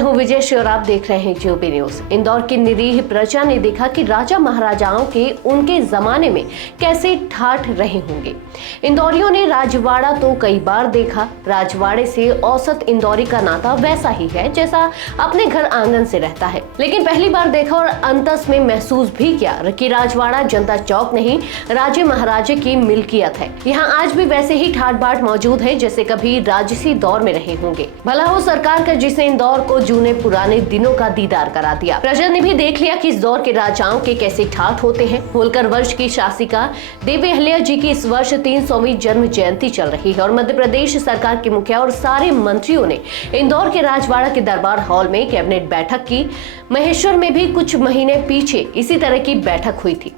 हूं विजय श्री और आप देख रहे हैं यूपी न्यूज। इंदौर की निरीह प्रजा ने देखा कि राजा महाराजाओं के उनके जमाने में कैसे ठाठ रहे होंगे। इंदौरियों ने राजवाड़ा तो कई बार देखा। राजवाड़े से औसत इंदौरी का नाता वैसा ही है जैसा अपने घर आंगन से रहता है, लेकिन पहली बार देखा और अंतस में महसूस भी किया कि राजवाड़ा जनता चौक नहीं, राजे महाराजे की मिल्कियत है। यहाँ आज भी वैसे ही ठाट बाट मौजूद है जैसे कभी राजसी दौर में रहे होंगे। भला हो सरकार का जिसे इंदौर को जूने पुराने दिनों का दीदार करा दिया। प्रजा ने भी देख लिया कि इस दौर के राजाओं के कैसे ठाठ होते हैं। होलकर वंश की शासिका देवी अहिल्या जी की इस वर्ष 300वीं जन्म जयंती चल रही है और मध्य प्रदेश सरकार के मुखिया और सारे मंत्रियों ने इंदौर के राजवाड़ा के दरबार हॉल में कैबिनेट बैठक की। महेश्वर में भी कुछ महीने पीछे इसी तरह की बैठक हुई थी।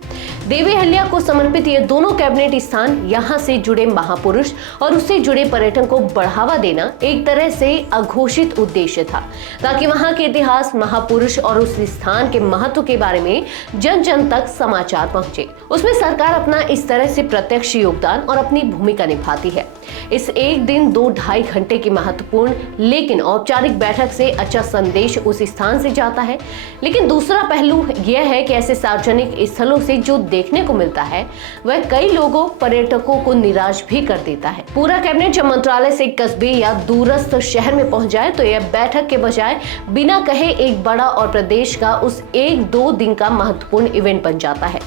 देवी अहिल्या को समर्पित ये दोनों कैबिनेट स्थान यहाँ से जुड़े महापुरुष और उससे जुड़े पर्यटन को बढ़ावा देना एक तरह से अघोषित उद्देश्य था, ताकि वहां के इतिहास, महापुरुष और उस स्थान के महत्व के बारे में जन जन तक समाचार पहुंचे। उसमें सरकार अपना इस तरह से प्रत्यक्ष योगदान और अपनी भूमिका निभाती है। इस एक दिन 2-2.5 घंटे की महत्वपूर्ण लेकिन औपचारिक बैठक से अच्छा संदेश उस स्थान से जाता है। लेकिन दूसरा पहलू यह है कि ऐसे सार्वजनिक स्थलों से जो देखने को मिलता है वह कई लोगों, पर्यटकों को निराश भी कर देता है। पूरा कैबिनेट जब मंत्रालय से कस्बे या दूरस्थ शहर में पहुंच जाए तो यह बैठक के बजाय बिना कहे एक बड़ा और प्रदेश का उस 1-2 दिन का महत्वपूर्ण इवेंट बन जाता है।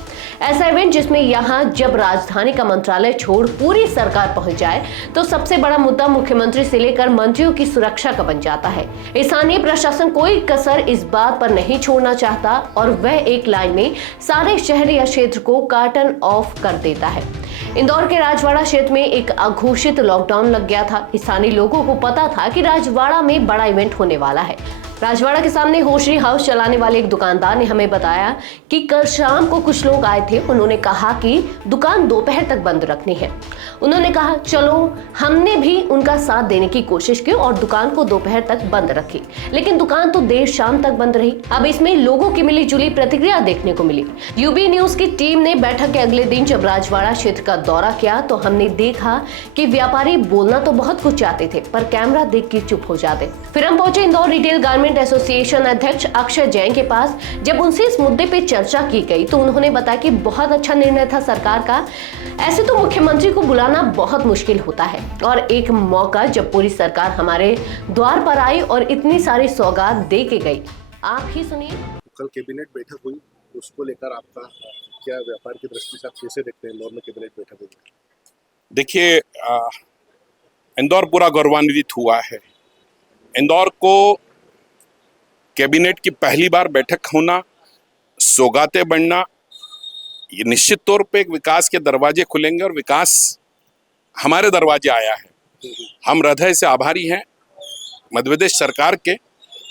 ऐसा इवेंट जिसमें यहाँ जब राजधानी का मंत्रालय छोड़ पूरी सरकार पहुंच जाए तो सबसे बड़ा मुद्दा मुख्यमंत्री से लेकर मंत्रियों की सुरक्षा का बन जाता है। स्थानीय प्रशासन कोई कसर इस बात पर नहीं छोड़ना चाहता और वह एक लाइन में सारे शहर या क्षेत्र को कार्टन ऑफ कर देता है। इंदौर के राजवाड़ा क्षेत्र में एक अघोषित लॉकडाउन लग गया था। स्थानीय लोगों को पता था कि राजवाड़ा में बड़ा इवेंट होने वाला है। राजवाड़ा के सामने होशरी हाउस चलाने वाले एक दुकानदार ने हमें बताया कि कल शाम को कुछ लोग आए थे। उन्होंने कहा कि दुकान दोपहर तक बंद रखनी है। उन्होंने कहा चलो, हमने भी उनका साथ देने की कोशिश की और दुकान को दोपहर तक बंद रखी, लेकिन दुकान तो देर शाम तक बंद रही। अब इसमें लोगों की मिली जुली प्रतिक्रिया देखने को मिली। यूबी न्यूज की टीम ने बैठक के अगले दिन जब राजवाड़ा क्षेत्र का दौरा किया तो हमने देखा कि व्यापारी बोलना तो बहुत कुछ चाहते थे पर कैमरा देख के चुप हो जाते। फिर हम पहुंचे इंदौर रिटेल गारमेंट एसोसिएशन अध्यक्ष अक्षय जैन के पास। जब उनसे इस मुद्दे पे चर्चा की गई तो उन्होंने बताया कि बहुत अच्छा निर्णय था सरकार का। ऐसे तो मुख्यमंत्री को बुलाना बहुत मुश्किल होता है और एक मौका जब पूरी सरकार हमारे द्वार पर आई और इतनी सारी सौगात दे के गई। आप ही सुनिए। कल कैबिनेट बैठक हुई, उसको लेकर आपका क्या व्यापार की दृष्टि से आप कैसे देखते हैं इंदौर में कैबिनेट बैठक हुई? देखिए, इंदौर पूरा गौरवान्वित हुआ है। इंदौर को कैबिनेट की पहली बार बैठक होना, सौगातें बढ़ना, ये निश्चित तौर पे एक विकास के दरवाजे खुलेंगे और विकास हमारे दरवाजे आया है। हम हृदय से आभारी हैं मध्य प्रदेश सरकार के,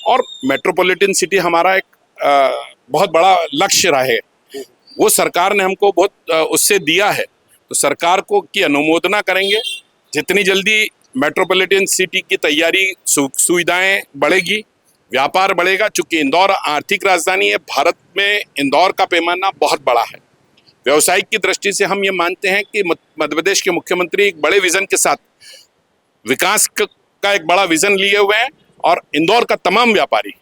और मेट्रोपॉलिटन सिटी हमारा एक बहुत बड़ा लक्ष्य रहा है। वो सरकार ने हमको बहुत उससे दिया है, तो सरकार को की अनुमोदना करेंगे। जितनी जल्दी मेट्रोपॉलिटन सिटी की तैयारी, सुविधाएं बढ़ेगी, व्यापार बढ़ेगा। चूंकि इंदौर आर्थिक राजधानी है, भारत में इंदौर का पैमाना बहुत बड़ा है। व्यवसायिक की दृष्टि से हम ये मानते हैं कि मध्य प्रदेश के मुख्यमंत्री एक बड़े विजन के साथ विकास का एक बड़ा विजन लिए हुए हैं और इंदौर का तमाम व्यापारी,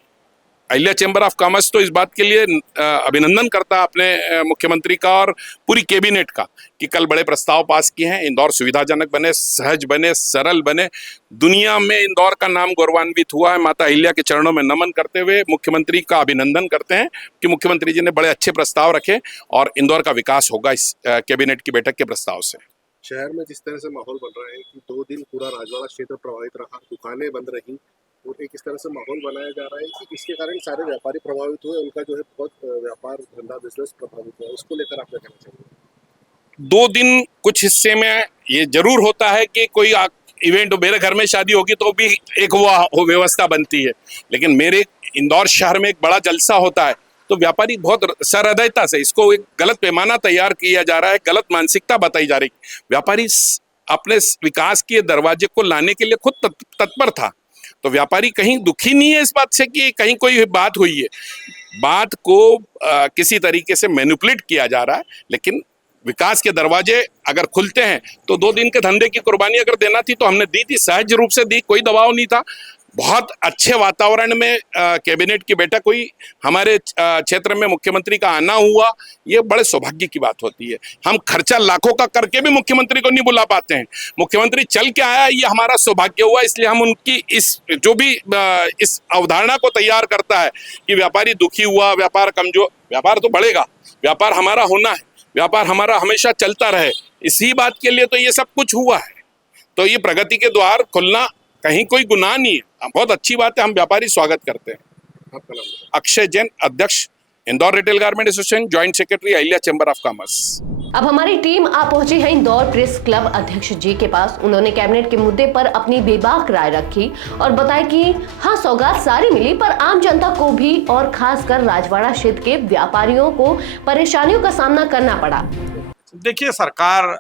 अहिल्या चैम्बर ऑफ कॉमर्स तो इस बात के लिए अभिनंदन करता है अपने मुख्यमंत्री का और पूरी कैबिनेट का कि कल बड़े प्रस्ताव पास किए हैं। इंदौर सुविधाजनक बने, सहज बने, सरल बने। दुनिया में इंदौर का नाम गौरवान्वित हुआ है। माता अहिल्या के चरणों में नमन करते हुए मुख्यमंत्री का अभिनंदन करते हैं कि मुख्यमंत्री जी ने बड़े अच्छे प्रस्ताव रखे और इंदौर का विकास होगा इस कैबिनेट की बैठक के प्रस्ताव से। शहर में जिस तरह से माहौल बन रहा है कि 2 दिन पूरा राजवाड़ा क्षेत्र प्रभावित रहा, दुकानें बंद रही और एक इस तरह से माहौल बनाया जा रहा है कि इसके कारण सारे व्यापारी प्रभावित हुए, उनका जो है बहुत व्यापार धंधा बिजनेस प्रभावित हुआ। उसको लेकर आप क्या कहना चाहेंगे? 2 दिन कुछ हिस्से में ये जरूर होता है कि कोई इवेंट, मेरे घर में शादी होगी तो भी एक वो व्यवस्था बनती है, लेकिन मेरे इंदौर शहर में एक बड़ा जलसा होता है तो व्यापारी बहुत सहृदयता से, इसको एक गलत पैमाना तैयार किया जा रहा है, गलत मानसिकता बताई जा रही। व्यापारी अपने विकास के दरवाजे को लाने के लिए खुद तत्पर था, तो व्यापारी कहीं दुखी नहीं है इस बात से कि कहीं कोई बात हुई है। बात को किसी तरीके से मैनिपुलेट किया जा रहा है, लेकिन विकास के दरवाजे अगर खुलते हैं तो 2 दिन के धंधे की कुर्बानी अगर देना थी तो हमने दी थी, सहज रूप से दी, कोई दबाव नहीं था। बहुत अच्छे वातावरण में कैबिनेट की बैठक हुई। हमारे क्षेत्र में मुख्यमंत्री का आना हुआ, ये बड़े सौभाग्य की बात होती है। हम खर्चा लाखों का करके भी मुख्यमंत्री को नहीं बुला पाते हैं। मुख्यमंत्री चल के आया, ये हमारा सौभाग्य हुआ। इसलिए हम उनकी इस जो भी इस अवधारणा को तैयार करता है कि व्यापारी दुखी हुआ, व्यापार कमजोर, व्यापार तो बढ़ेगा, व्यापार हमारा होना है, व्यापार हमारा हमेशा चलता रहे, इसी बात के लिए तो ये सब कुछ हुआ है। तो ये प्रगति के द्वार खुलना कहीं कोई गुनाह नहीं है, बहुत अच्छी बात है। हम व्यापारी स्वागत करते हैं। आपका नाम बताइए। अक्षय जैन, अध्यक्ष Indore retail garment association, joint secretary Ahilya chamber of commerce. अब हमारी टीम आ पहुंची है इंदौर प्रेस क्लब अध्यक्ष जी के पास। उन्होंने कैबिनेट के मुद्दे पर अपनी बेबाक राय रखी और बताया कि हाँ, सौगात सारी मिली, पर आम जनता को भी और खासकर राजवाड़ा क्षेत्र के व्यापारियों को परेशानियों का सामना करना पड़ा। देखिए, सरकार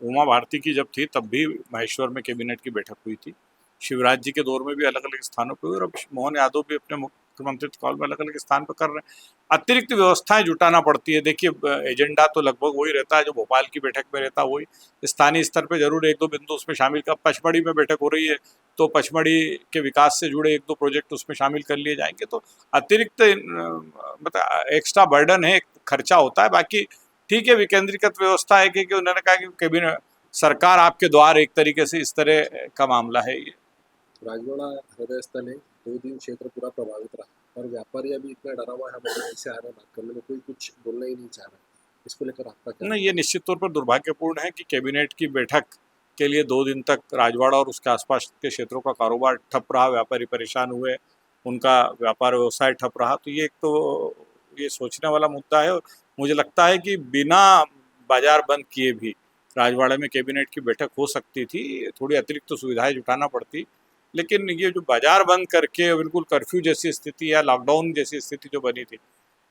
उमा भारती की जब थी तब भी महेश्वर में कैबिनेट की बैठक हुई थी। शिवराज जी के दौर में भी अलग अलग स्थानों पर हुई और अब मोहन यादव भी अपने मुख्यमंत्री काल में अलग अलग स्थान पर कर रहे हैं। अतिरिक्त व्यवस्थाएं जुटाना पड़ती है। देखिए, एजेंडा तो लगभग वही रहता है जो भोपाल की बैठक में रहता है, वही स्थानीय स्तर पर जरूर एक दो बिंदु उसमें शामिल कर। पचमढ़ी में बैठक हो रही है तो पचमढ़ी के विकास से जुड़े एक दो प्रोजेक्ट उसमें शामिल कर लिए जाएंगे। तो अतिरिक्त मतलब एक्स्ट्रा बर्डन है, खर्चा होता है। बाकी ठीक है, विकेंद्रीकृत व्यवस्था है कि उन्होंने कहा कि कैबिनेट सरकार आपके द्वार, एक तरीके से इस तरह का मामला है ये। राजवाड़ा हृदय स्थल है, 2 दिन क्षेत्र पूरा प्रभावित रहा और व्यापारी अभी इतना डरा हुआ है, हमारे से आ रहे बात करने में, कोई कुछ बोलना ही नहीं चाह रहा। इसको लेकर आपका क्या? नहीं, ये निश्चित तौर पर दुर्भाग्यपूर्ण है कि कैबिनेट की बैठक के लिए 2 दिन तक राजवाड़ा और उसके आसपास के क्षेत्रों का कारोबार ठप रहा, व्यापारी परेशान हुए, उनका व्यापार व्यवसाय ठप रहा। तो ये एक तो ये सोचने वाला मुद्दा है। और मुझे लगता है कि बिना बाजार बंद किए भी राजवाड़ा में कैबिनेट की बैठक हो सकती थी, थोड़ी अतिरिक्त तो सुविधाएं जुटाना पड़ती। लेकिन ये जो बाजार बंद करके बिल्कुल कर्फ्यू जैसी स्थिति या लॉकडाउन जैसी स्थिति जो बनी थी,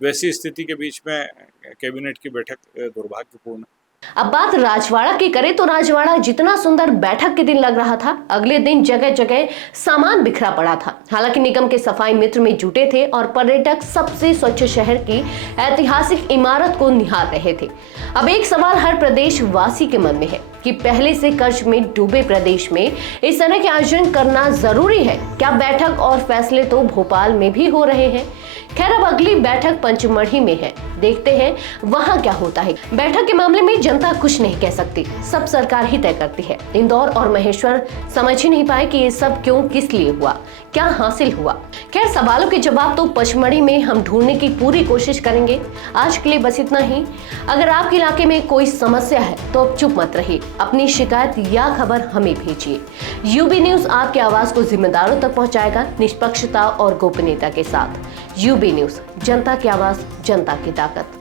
वैसी स्थिति के बीच में कैबिनेट की बैठक दुर्भाग्यपूर्ण है। अब बात राजवाड़ा की करें तो राजवाड़ा जितना सुंदर बैठक के दिन लग रहा था, अगले दिन जगह जगह सामान बिखरा पड़ा था। हालांकि निगम के सफाई मित्र में जुटे थे और पर्यटक सबसे स्वच्छ शहर की ऐतिहासिक इमारत को निहार रहे थे। अब एक सवाल हर प्रदेश वासी के मन में है कि पहले से कर्ज में डूबे प्रदेश में इस तरह के आयोजन करना जरूरी है क्या? बैठक और फैसले तो भोपाल में भी हो रहे हैं। खैर, अब अगली बैठक पंचमढ़ी में है, देखते हैं वहां क्या होता है। बैठक के मामले में जनता कुछ नहीं कह सकती, सब सरकार ही तय करती है। इंदौर और महेश्वर समझ ही नहीं पाए कि ये सब क्यों, किस लिए हुआ, क्या हासिल हुआ। खैर, सवालों के जवाब तो पचमढ़ी में हम ढूंढने की पूरी कोशिश करेंगे। आज के लिए बस इतना ही। अगर आपके इलाके में कोई समस्या है तो अब चुप मत रहिए, अपनी शिकायत या खबर हमें भेजिए। यूबी न्यूज आपकी आवाज को जिम्मेदारों तक पहुंचाएगा, निष्पक्षता और गोपनीयता के साथ। यूबी न्यूज, जनता की आवाज, जनता की ताकत।